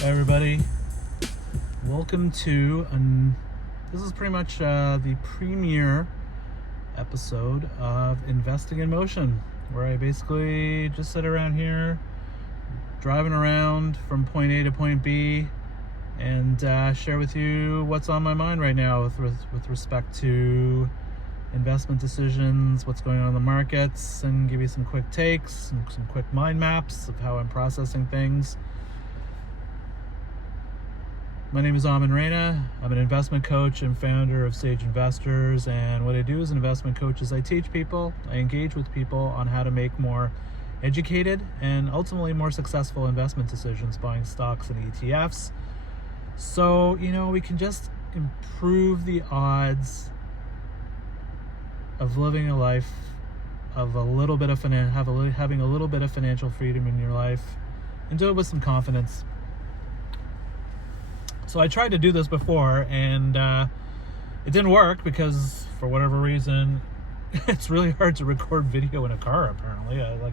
Hi everybody, welcome to this is pretty much the premiere episode of Investing in Motion, where I basically just sit around here driving around from point A to point B and share with you what's on my mind right now with respect to investment decisions, what's going on in the markets, and give you some quick takes and some quick mind maps of how I'm processing things. My name is Aman Raina. I'm an investment coach and founder of Sage Investors, and what I do as an investment coach is I teach people, I engage with people on how to make more educated and ultimately more successful investment decisions buying stocks and ETFs. So, we can just improve the odds of living a life of having a little bit of financial freedom in your life, and do it with some confidence. So I tried to do this before, and it didn't work because, for whatever reason, it's really hard to record video in a car, apparently. We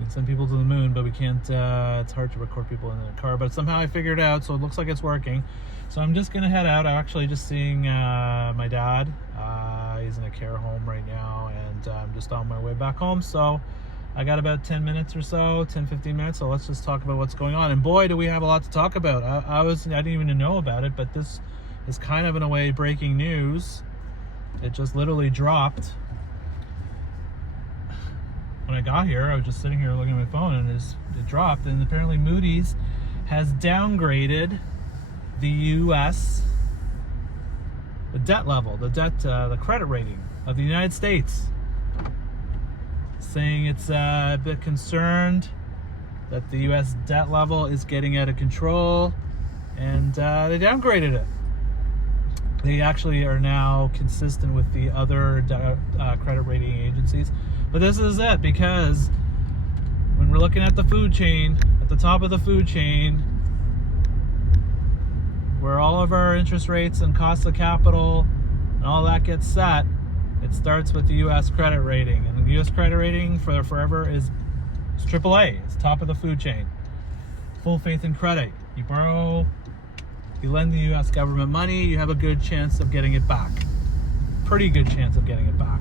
can send people to the moon, but we can't, it's hard to record people in a car. But somehow I figured it out, so it looks like it's working. So I'm just going to head out. I'm actually just seeing my dad. He's in a care home right now, and I'm just on my way back home. So I got about 10 minutes or so, 10-15 minutes, so let's just talk about what's going on. And boy, do we have a lot to talk about. I didn't even know about it, but this is kind of, in a way, breaking news. It just literally dropped. When I got here, I was just sitting here looking at my phone, and it dropped. And apparently Moody's has downgraded the U.S., the debt level, the credit rating of the United States, saying it's a bit concerned that the U.S. debt level is getting out of control, and they downgraded it. They actually are now consistent with the other credit rating agencies. But this is it, because when we're looking at the food chain, at the top of the food chain, where all of our interest rates and cost of capital and all that gets set, it starts with the U.S. credit rating. And the U.S. credit rating for forever is AAA. It's top of the food chain. Full faith in credit. You borrow, you lend the U.S. government money, you have a good chance of getting it back. Pretty good chance of getting it back.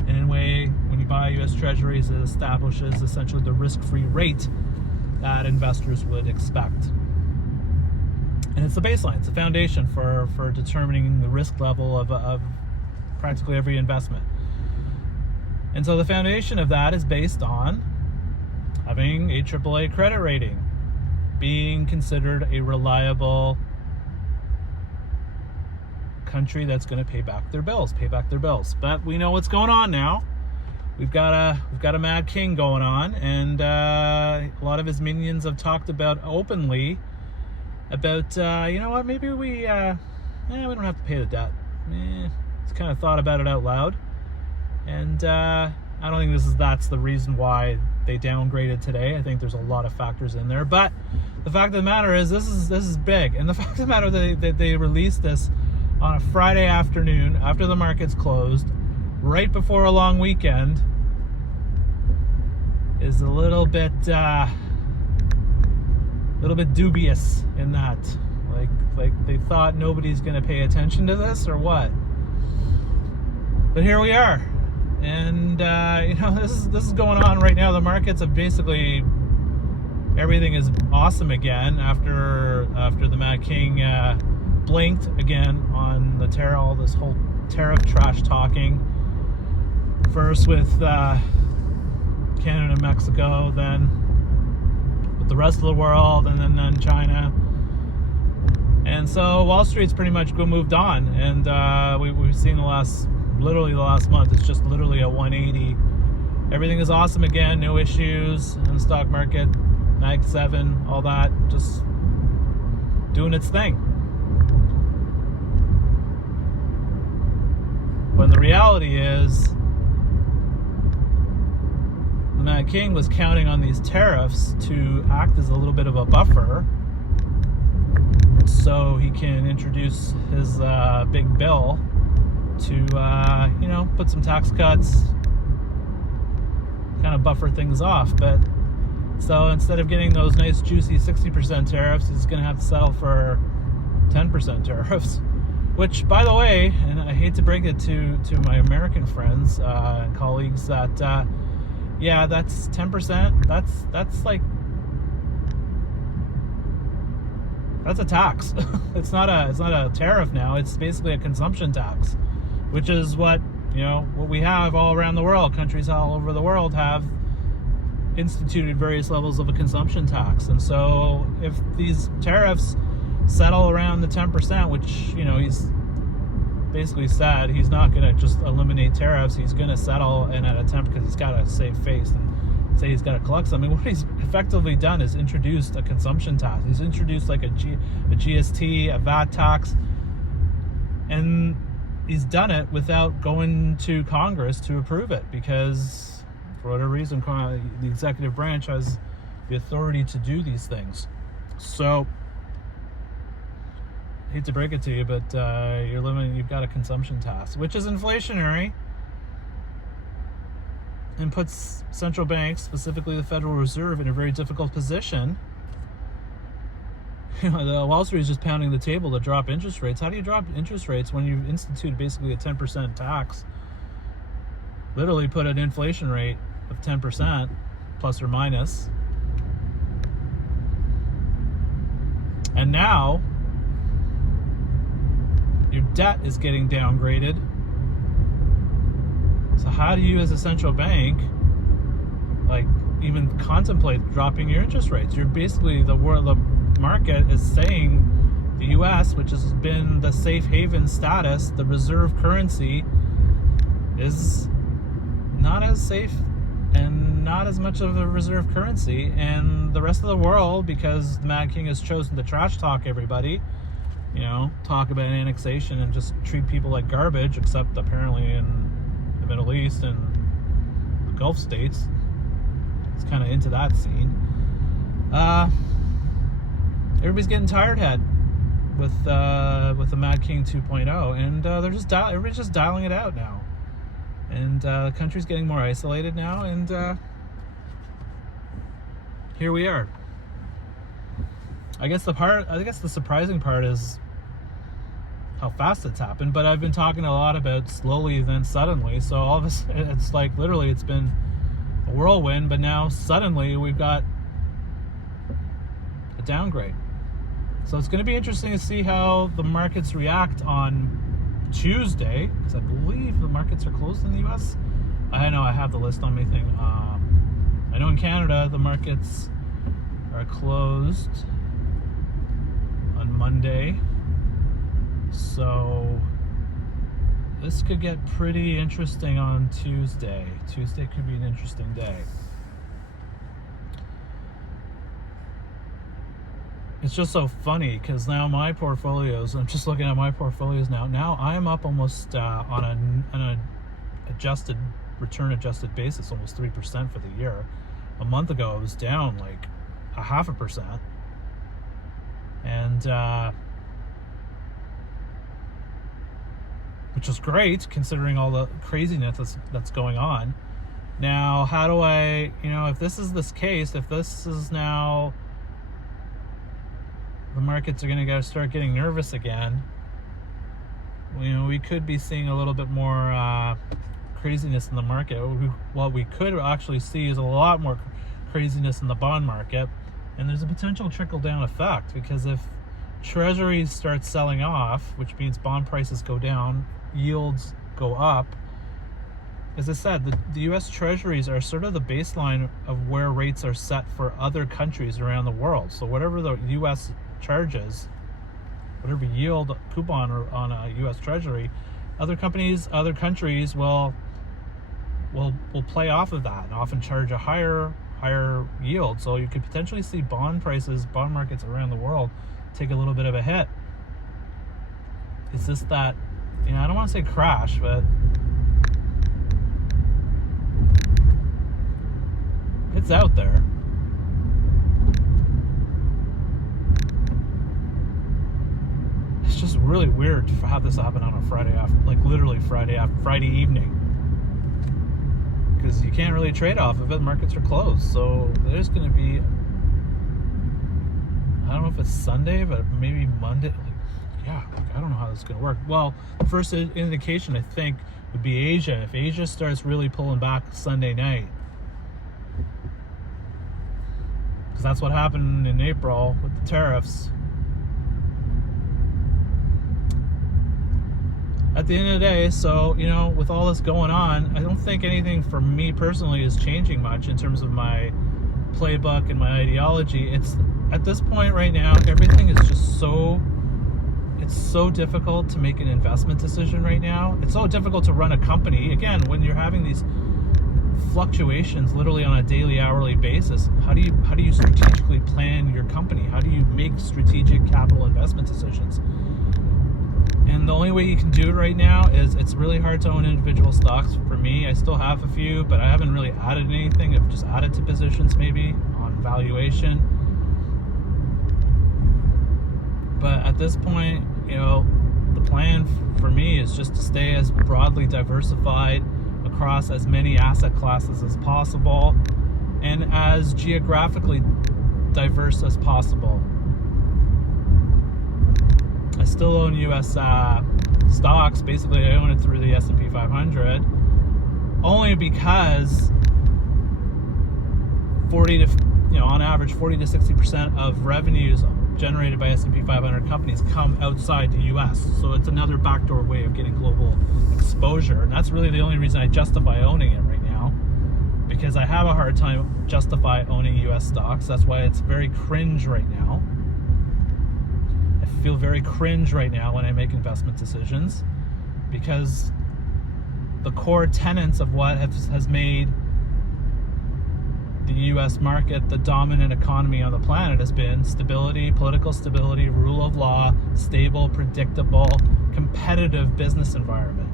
And in a way, when you buy U.S. Treasuries, it establishes essentially the risk-free rate that investors would expect. And it's the baseline. It's the foundation for determining the risk level of practically every investment. And so the foundation of that is based on having a AAA credit rating, being considered a reliable country that's going to pay back their bills. But we know what's going on now. We've got a mad king going on, and a lot of his minions have talked about openly about maybe we don't have to pay the debt. He's kind of thought about it out loud, and I don't think that's the reason why they downgraded today. I think there's a lot of factors in there, but the fact of the matter is this is big. And the fact of the matter that they released this on a Friday afternoon after the markets closed, right before a long weekend, is a little bit dubious in that, like they thought nobody's going to pay attention to this or what. But here we are, and this is going on right now. The markets have basically, everything is awesome again after the Mad King blinked again on the all this whole tariff trash talking. First with Canada and Mexico, then with the rest of the world, and then China. And so Wall Street's pretty much moved on, and we've seen the last month, it's just literally a 180. Everything is awesome again, no issues in the stock market, Mag 7, all that, just doing its thing. When the reality is, the Mad King was counting on these tariffs to act as a little bit of a buffer, so he can introduce his big bill to put some tax cuts, kind of buffer things off. But So instead of getting those nice juicy 60% tariffs, he's going to have to settle for 10% tariffs. Which, by the way, and I hate to break it to my American friends and colleagues, that yeah, that's 10%. That's like, that's a tax. It's not a tariff now. It's basically a consumption tax, which is what we have all around the world. Countries all over the world have instituted various levels of a consumption tax. And so if these tariffs settle around the 10%, which he's basically said he's not going to just eliminate tariffs, he's going to settle in at a 10% because he's got to save face and say he's got to collect something. What he's effectively done is introduced a consumption tax. He's introduced like a GST, a VAT tax, and he's done it without going to Congress to approve it, because for whatever reason, the executive branch has the authority to do these things. So, I hate to break it to you, but you've got a consumption tax, which is inflationary, and puts central banks, specifically the Federal Reserve, in a very difficult position. The Wall Street is just pounding the table to drop interest rates. How do you drop interest rates when you've instituted basically a 10% tax? Literally put an inflation rate of 10%, plus or minus. And now, your debt is getting downgraded. So how do you, as a central bank, even contemplate dropping your interest rates? You're basically, the market is saying the U.S., which has been the safe haven status, the reserve currency, is not as safe and not as much of a reserve currency. And the rest of the world, because the Mad King has chosen to trash talk everybody, talk about annexation and just treat people like garbage, except apparently in the Middle East and the Gulf states. It's kind of into that scene. Everybody's getting tired head with the Mad King 2.0, and everybody's just dialing it out now. And the country's getting more isolated now, and here we are. I guess the surprising part is how fast it's happened, but I've been talking a lot about slowly then suddenly. So all of a sudden, it's like literally it's been a whirlwind, but now suddenly we've got a downgrade. So it's going to be interesting to see how the markets react on Tuesday, because I believe the markets are closed in the US. I know I have the list on my thing. I know in Canada the markets are closed on Monday, so this could get pretty interesting on Tuesday. Tuesday could be an interesting day. It's just so funny because now my portfolios, I'm just looking at my portfolios now I'm up almost on an return adjusted basis, almost 3% for the year. A month ago it was down like 0.5%. And which is great considering all the craziness that's going on. Now, how do I, if this is this case, if this is now the markets are going to start getting nervous again, we could be seeing a little bit more craziness in the market. What we could actually see is a lot more craziness in the bond market, and there's a potential trickle-down effect, because if treasuries start selling off, which means bond prices go down, yields go up. As I said, the U.S. treasuries are sort of the baseline of where rates are set for other countries around the world. So whatever the U.S. charges, whatever yield coupon on a U.S. treasury, other countries will play off of that and often charge a higher yield. So you could potentially see bond markets around the world take a little bit of a hit. It's just that, I don't want to say crash, but it's out there. It's just really weird to have this happen on a Friday after, like literally Friday evening. because you can't really trade off of it. Markets are closed, so there's going to be, I don't know if it's Sunday, but maybe Monday. I don't know how this is going to work. Well, the first indication, I think, would be Asia. If Asia starts really pulling back Sunday night, because that's what happened in April with the tariffs. At the end of the day, so, with all this going on, I don't think anything for me personally is changing much in terms of my playbook and my ideology. It's at this point right now, everything is just it's so difficult to make an investment decision right now. It's so difficult to run a company. Again, when you're having these fluctuations literally on a daily, hourly basis, how do you strategically plan your company? How do you make strategic capital investment decisions? And the only way you can do it right now is, it's really hard to own individual stocks. For me, I still have a few, but I haven't really added anything. I've just added to positions maybe on valuation. But at this point, the plan for me is just to stay as broadly diversified across as many asset classes as possible and as geographically diverse as possible. I still own U.S. stocks. Basically, I own it through the S&P 500, only because on average, 40 to 60% of revenues generated by S&P 500 companies come outside the U.S. So it's another backdoor way of getting global exposure, and that's really the only reason I justify owning it right now, because I have a hard time justify owning U.S. stocks. That's why it's very cringe right now. I feel very cringe right now when I make investment decisions, because the core tenets of what has made the U.S. market the dominant economy on the planet has been stability, political stability, rule of law, stable, predictable, competitive business environment.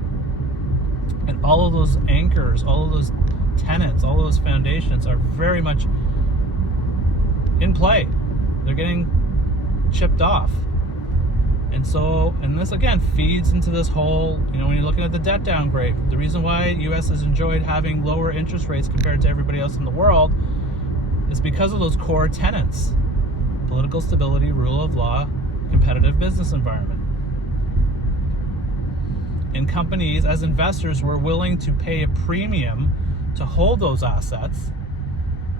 And all of those anchors, all of those tenets, all of those foundations are very much in play. They're getting chipped off. And this again feeds into this whole, when you're looking at the debt downgrade, the reason why U.S. has enjoyed having lower interest rates compared to everybody else in the world is because of those core tenets: political stability, rule of law, competitive business environment. And companies, as investors, were willing to pay a premium to hold those assets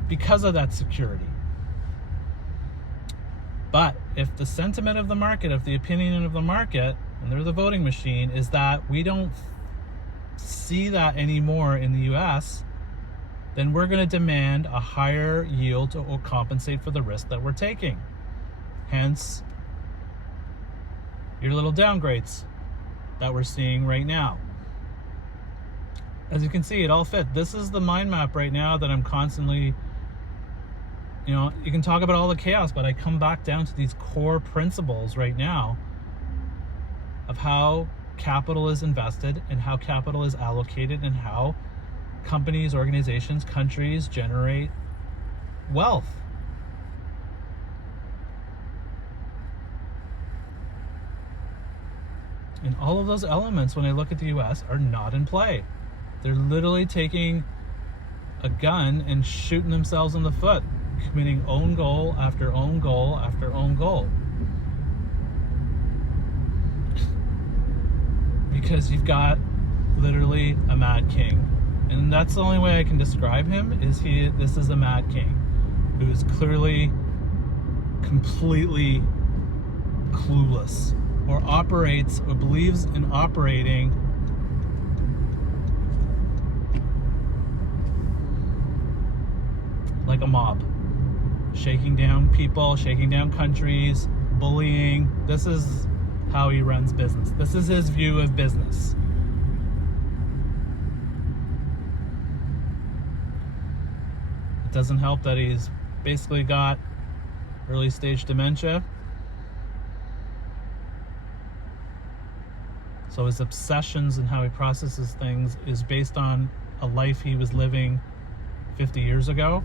because of that security. But if the sentiment of the market, if the opinion of the market, and they're the voting machine, is that we don't see that anymore in the US, then we're going to demand a higher yield to compensate for the risk that we're taking. Hence, your little downgrades that we're seeing right now. As you can see, it all fit. This is the mind map right now that I'm constantly, you can talk about all the chaos, but I come back down to these core principles right now of how capital is invested and how capital is allocated and how companies, organizations, countries generate wealth. And all of those elements, when I look at the US, are not in play. They're literally taking a gun and shooting themselves in the foot, committing own goal after own goal after own goal. Because you've got literally a mad king. And that's the only way I can describe him, is this is a mad king who is clearly completely clueless, or operates or believes in operating like a mob, shaking down people, shaking down countries, bullying. This is how he runs business. This is his view of business. It doesn't help that he's basically got early stage dementia. So his obsessions and how he processes things is based on a life he was living 50 years ago.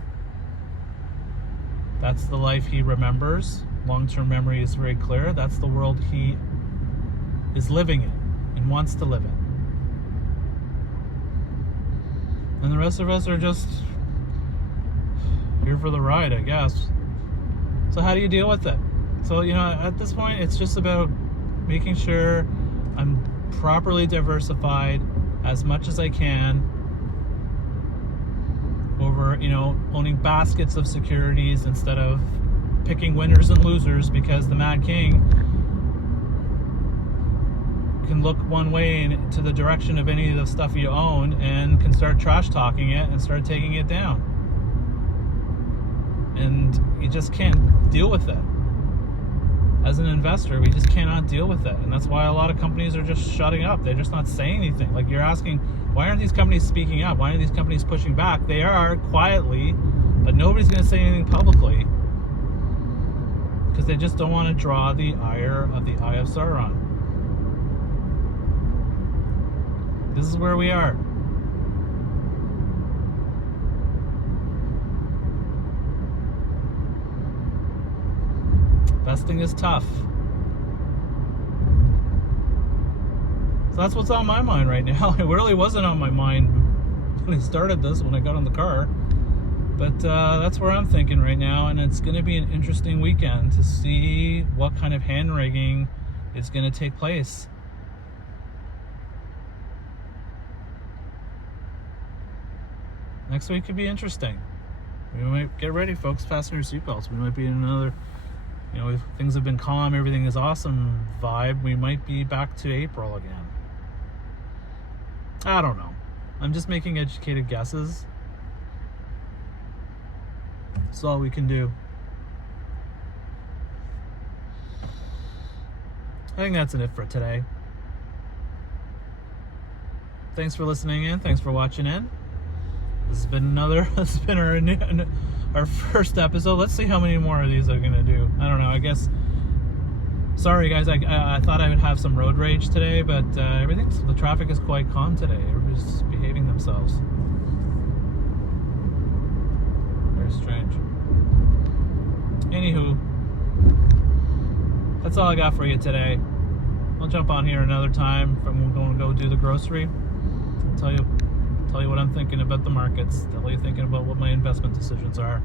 That's the life he remembers. Long-term memory is very clear. That's the world he is living in and wants to live in. And the rest of us are just here for the ride, I guess. So how do you deal with it? So, at this point, it's just about making sure I'm properly diversified as much as I can over, owning baskets of securities instead of picking winners and losers, because the Mad King can look one way to the direction of any of the stuff you own and can start trash talking it and start taking it down. And you just can't deal with it. As an investor, we just cannot deal with it. And that's why a lot of companies are just shutting up. They're just not saying anything. Like, you're asking, why aren't these companies speaking up? Why aren't these companies pushing back? They are quietly, but nobody's going to say anything publicly because they just don't want to draw the ire of the Eye of Sauron. This is where we are. Investing is tough. So that's what's on my mind right now. It really wasn't on my mind when I started this, when I got in the car. But that's where I'm thinking right now, and it's going to be an interesting weekend to see what kind of hand-wringing is going to take place. Next week could be interesting. We might get ready, folks. Fasten your seatbelts. We might be in another, if things have been calm, everything is awesome vibe. We might be back to April again. I don't know. I'm just making educated guesses. That's all we can do. I think that's it for today. Thanks for listening in. Thanks for watching in. This has been our first episode. Let's see how many more of these I'm gonna do. I don't know. I guess. Sorry guys. I thought I would have some road rage today, but the traffic is quite calm today. Everybody's behaving themselves. Very strange. Anywho, that's all I got for you today. I'll jump on here another time if I'm going to go do the grocery. I'll tell you what I'm thinking about the markets. Tell you thinking about what my investment decisions are.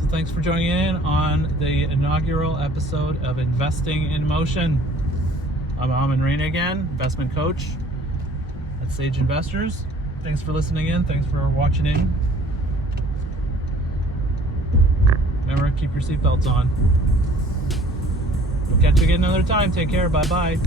So thanks for joining in on the inaugural episode of Investing in Motion. I'm Aman Raina again, investment coach at Sage Investors. Thanks for listening in. Thanks for watching in. Remember, keep your seatbelts on. We'll catch you again another time. Take care. Bye-bye.